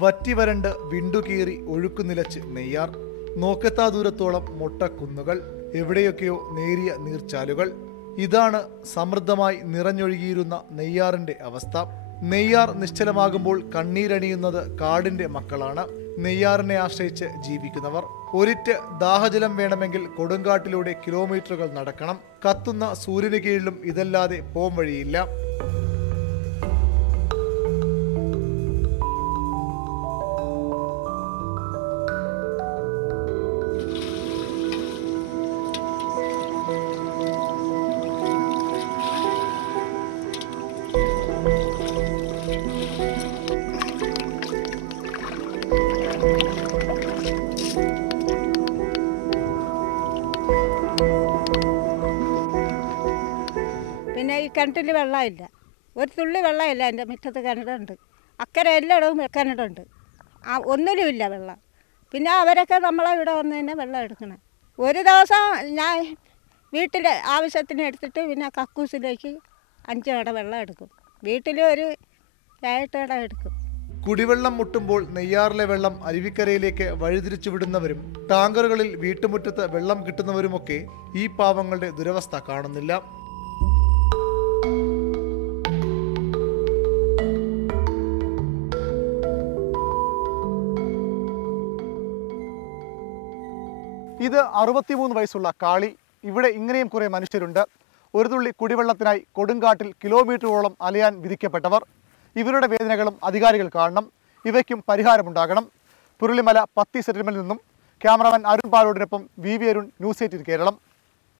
വറ്റിവരണ്ട് വിണ്ടുകീറി ഒഴുക്കുനിലച്ച് നെയ്യാർ. നോക്കെത്താ ദൂരത്തോളം മൊട്ടക്കുന്നുകൾ, എവിടെയൊക്കെയോ നേരിയ നീർച്ചാലുകൾ. ഇതാണ് സമൃദ്ധമായി നിറഞ്ഞൊഴുകിയിരുന്ന നെയ്യാറിന്റെ അവസ്ഥ. നെയ്യാർ നിശ്ചലമാകുമ്പോൾ കണ്ണീരണിയുന്നത് കാടിന്റെ മക്കളാണ്, നെയ്യാറിനെ ആശ്രയിച്ച് ജീവിക്കുന്നവർ. ഒരിറ്റ് ദാഹജലം വേണമെങ്കിൽ കൊടുങ്കാട്ടിലൂടെ കിലോമീറ്ററുകൾ നടക്കണം. കത്തുന്ന സൂര്യന് കീഴിലും ഇതല്ലാതെ പോം വഴിയില്ല. പിന്നെ ഈ കിണറ്റിൽ വെള്ളമില്ല, ഒരു തുള്ളി വെള്ളമില്ല. എൻ്റെ മുറ്റത്ത് കിണറുണ്ട്, അക്കരെ എല്ലായിടവും കിണറുണ്ട്, ഒന്നിലുമില്ല വെള്ളം. പിന്നെ അവരൊക്കെ നമ്മളെ ഇവിടെ വന്ന് തന്നെ വെള്ളം എടുക്കണം. ഒരു ദിവസം ഞാൻ വീട്ടിൽ ആവശ്യത്തിന് എടുത്തിട്ട് പിന്നെ കക്കൂസിലേക്ക് 5 കട വെള്ളം എടുക്കും, വീട്ടിൽ ഒരു 7 കട എടുക്കും. കുടിവെള്ളം മുട്ടുമ്പോൾ നെയ്യാറിലെ വെള്ളം അരുവിക്കരയിലേക്ക് വഴിതിരിച്ചു വിടുന്നവരും ടാങ്കറുകളിൽ വീട്ടുമുറ്റത്ത് വെള്ളം കിട്ടുന്നവരുമൊക്കെ ഈ പാവങ്ങളുടെ ദുരവസ്ഥ കാണുന്നില്ല. ഇത് 63 വയസ്സുള്ള കാളി. ഇവിടെ ഇങ്ങനെയും കുറേ മനുഷ്യരുണ്ട്. ഒരു തുള്ളി കുടിവെള്ളത്തിനായി കൊടുങ്കാട്ടിൽ കിലോമീറ്ററുകളോളം അലയാൻ വിധിക്കപ്പെട്ടവർ. ഇവരുടെ വേദനകളും അധികാരികൾ കാണണം, ഇവയ്ക്കും പരിഹാരമുണ്ടാകണം. പുരുളിമല പത്തി സെറ്റിൽമെന്റിൽ നിന്നും ക്യാമറാമാൻ അരുൺ പാലോടിനൊപ്പം VV അരുൺ, ന്യൂസ് 18 കേരളം.